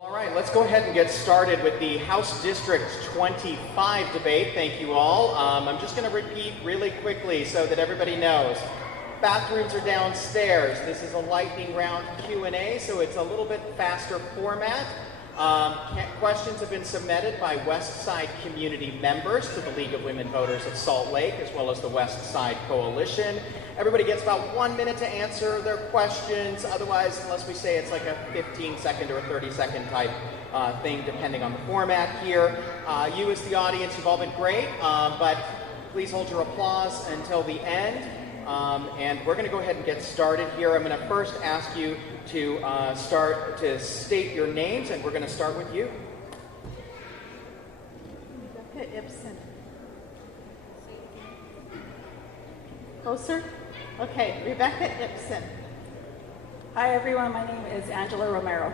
All right, let's go ahead and get started with the House District 25 debate. Thank you all. I'm just going to repeat really quickly so that everybody knows. Bathrooms are downstairs. This is a lightning round Q&A, so it's a little bit faster format. Questions have been submitted by Westside community members to the League of Women Voters of Salt Lake, as well as the Westside Coalition. Everybody gets about 1 minute to answer their questions. Otherwise, unless we say it's like a 15-second or a 30-second type thing, depending on the format here. You as the audience, you've all been great, but please hold your applause until the end. And we're going to go ahead and get started here. I'm going to first ask you to start to state your names, and we're going to start with you. Rebecca IPSON. Closer? Okay, Rebecca IPSON. Hi everyone, my name is Angela Romero.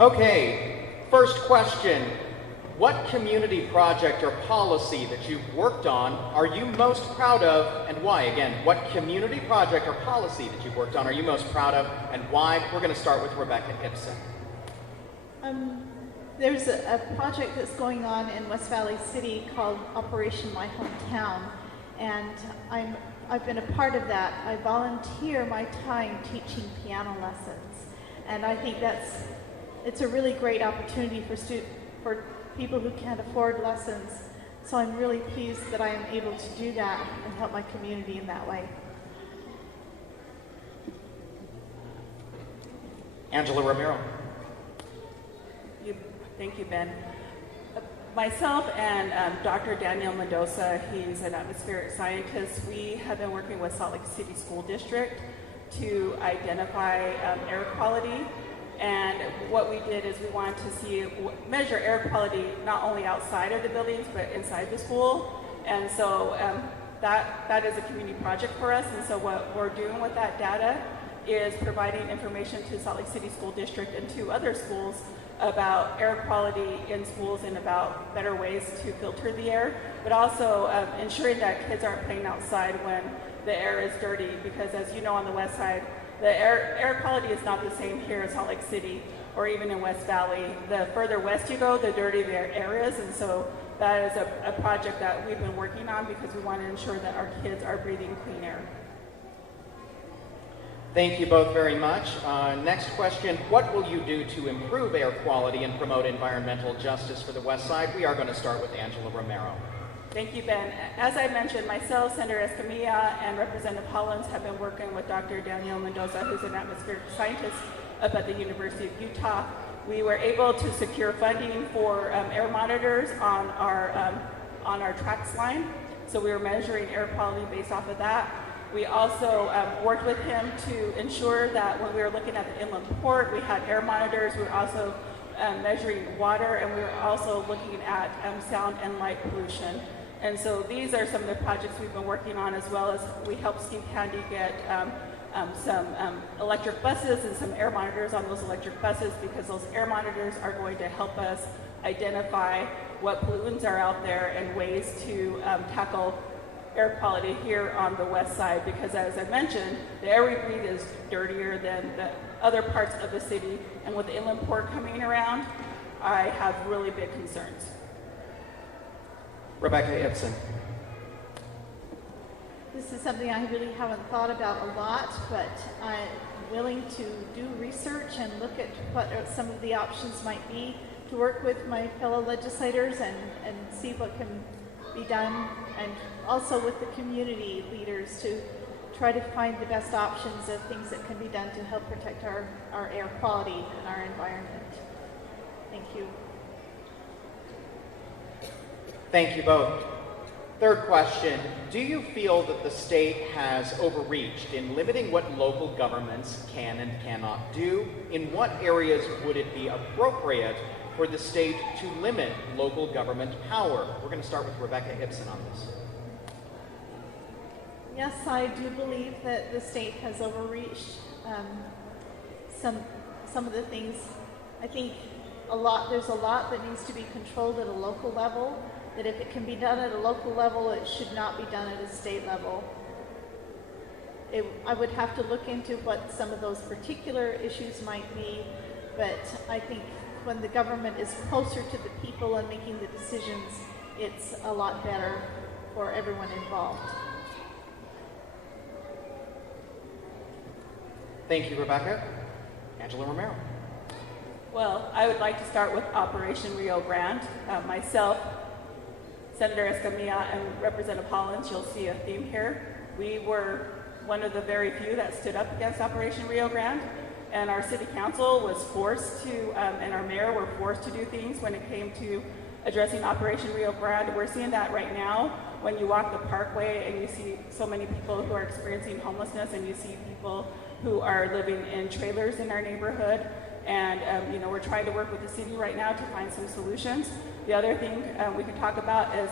Okay, first question. What community project or policy that you've worked on are you most proud of, and why? Again, what community project or policy that you've worked on are you most proud of, and why? We're going to start with Rebecca IPSON. There's a project that's going on in West Valley City called Operation My Hometown, and I've been a part of that. I volunteer my time teaching piano lessons, and I think it's a really great opportunity for people who can't afford lessons. So I'm really pleased that I am able to do that and help my community in that way. Angela Romero. Thank you, Ben. Myself and Dr. Daniel Mendoza, he's an atmospheric scientist, we have been working with Salt Lake City School District to identify air quality. And what we did is we wanted to measure air quality not only outside of the buildings, but inside the school. And so that is a community project for us. And so what we're doing with that data is providing information to Salt Lake City School District and to other schools about air quality in schools and about better ways to filter the air, but also ensuring that kids aren't playing outside when the air is dirty, because as you know, on the west side, the air quality is not the same here in Salt Lake City or even in West Valley. The further west you go, the dirtier the air is, and so that is a project that we've been working on because we want to ensure that our kids are breathing clean air. Thank you both very much. Next question, what will you do to improve air quality and promote environmental justice for the West Side? We are going to start with Angela Romero. Thank you, Ben. As I mentioned, myself, Senator Escamilla, and Representative Hollins have been working with Dr. Daniel Mendoza, who's an atmospheric scientist up at the University of Utah. We were able to secure funding for air monitors on our tracks line. So we were measuring air quality based off of that. We also worked with him to ensure that when we were looking at the inland port, we had air monitors. We were also measuring water, and we were also looking at sound and light pollution. And so these are some of the projects we've been working on, as well as we helped Steve Candy get some electric buses and some air monitors on those electric buses, because those air monitors are going to help us identify what pollutants are out there and ways to tackle air quality here on the west side, because as I mentioned, the air we breathe is dirtier than the other parts of the city, and with the inland port coming around, I have really big concerns. Rebecca IPSON. This is something I really haven't thought about a lot, but I'm willing to do research and look at what some of the options might be to work with my fellow legislators and see what can be done, and also with the community leaders to try to find the best options of things that can be done to help protect our air quality and our environment. Thank you. Thank you both. Third question, do you feel that the state has overreached in limiting what local governments can and cannot do? In what areas would it be appropriate for the state to limit local government power? We're going to start with Rebecca IPSON on this. Yes, I do believe that the state has overreached some of the things. I think there's a lot that needs to be controlled at a local level, that if it can be done at a local level, it should not be done at a state level. I would have to look into what some of those particular issues might be, but I think when the government is closer to the people and making the decisions, it's a lot better for everyone involved. Thank you, Rebecca. Angela Romero. Well, I would like to start with Operation Rio Grande. Myself, Senator Escamilla, and Representative Hollins, you'll see a theme here. We were one of the very few that stood up against Operation Rio Grande, and our city council was forced to, and our mayor were forced to do things when it came to addressing Operation Rio Grande. We're seeing that right now when you walk the parkway and you see so many people who are experiencing homelessness, and you see people who are living in trailers in our neighborhood. And we're trying to work with the city right now to find some solutions. The other thing we can talk about is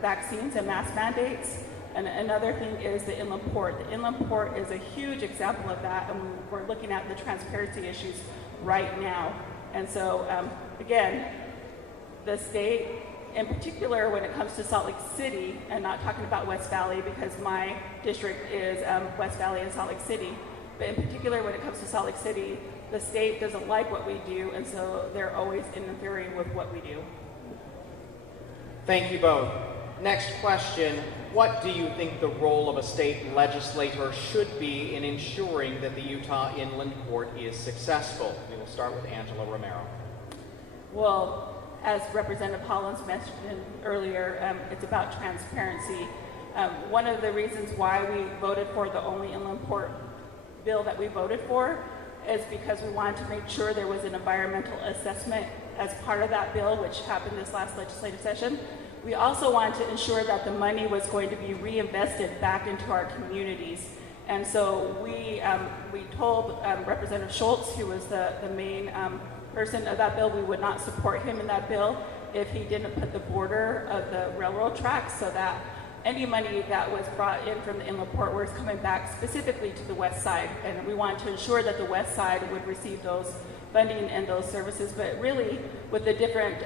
vaccines and mask mandates. And another thing is the inland port. The inland port is a huge example of that, and we're looking at the transparency issues right now. And so, again, the state, in particular when it comes to Salt Lake City, and not talking about West Valley because my district is West Valley and Salt Lake City, but in particular when it comes to Salt Lake City, the state doesn't like what we do, and so they're always interfering with what we do. Thank you both. Next question. What do you think the role of a state legislator should be in ensuring that the Utah Inland Port is successful? We will start with Angela Romero. Well, as Representative Hollins mentioned earlier, it's about transparency. One of the reasons why we voted for the only inland port bill that we voted for is because we wanted to make sure there was an environmental assessment as part of that bill, which happened this last legislative session. We also wanted to ensure that the money was going to be reinvested back into our communities. And so we told Representative Schultz, who was the main person of that bill, we would not support him in that bill if he didn't put the border of the railroad tracks, so that any money that was brought in from the inland port was coming back specifically to the west side. And we wanted to ensure that the west side would receive those funding and those services. But really, with the different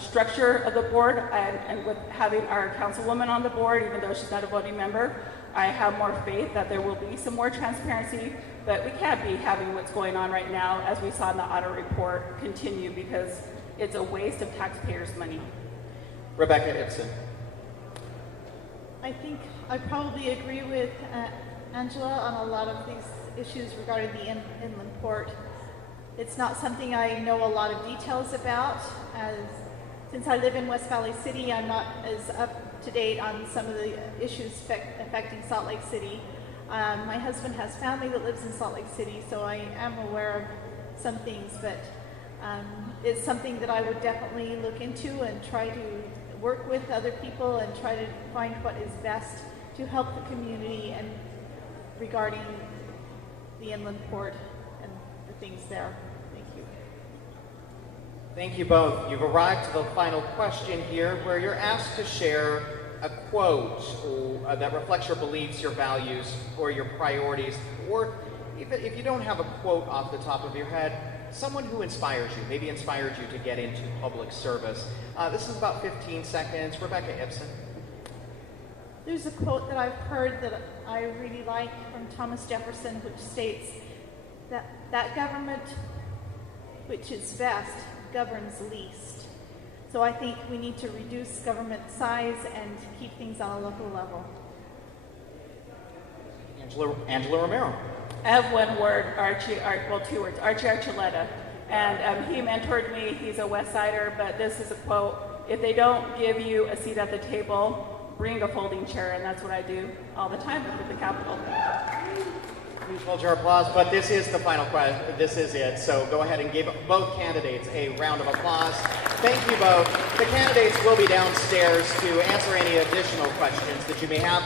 structure of the board and with having our councilwoman on the board, even though she's not a voting member, I have more faith that there will be some more transparency. But we can't be having what's going on right now, as we saw in the audit report, continue, because it's a waste of taxpayers' money. Rebecca Ibsen. I think I probably agree with Angela on a lot of these issues regarding the inland port. It's not something I know a lot of details about. Since I live in West Valley City, I'm not as up to date on some of the issues affecting Salt Lake City. My husband has family that lives in Salt Lake City, so I am aware of some things, but it's something that I would definitely look into and try to work with other people and try to find what is best to help the community and regarding the inland port and the things there. Thank you. Thank you both. You've arrived to the final question here, where you're asked to share a quote that reflects your beliefs, your values, or your priorities, or if you don't have a quote off the top of your head, someone who inspires you, maybe inspired you to get into public service. This is about 15 seconds. Rebecca Ibsen. There's a quote that I've heard that I really like from Thomas Jefferson, which states that government which is best governs least. So I think we need to reduce government size and keep things on a local level. Angela Romero. I have one word, two words, Archie Archuleta. And he mentored me. He's a Westsider, but this is a quote: if they don't give you a seat at the table, bring a folding chair. And that's what I do all the time at the Capitol. Please hold your applause, but this is the final question. This is it. So go ahead and give both candidates a round of applause. Thank you both. The candidates will be downstairs to answer any additional questions that you may have.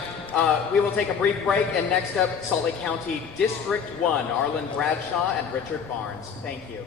We will take a brief break, and next up, Salt Lake County District 1, Arlen Bradshaw and Richard Barnes. Thank you.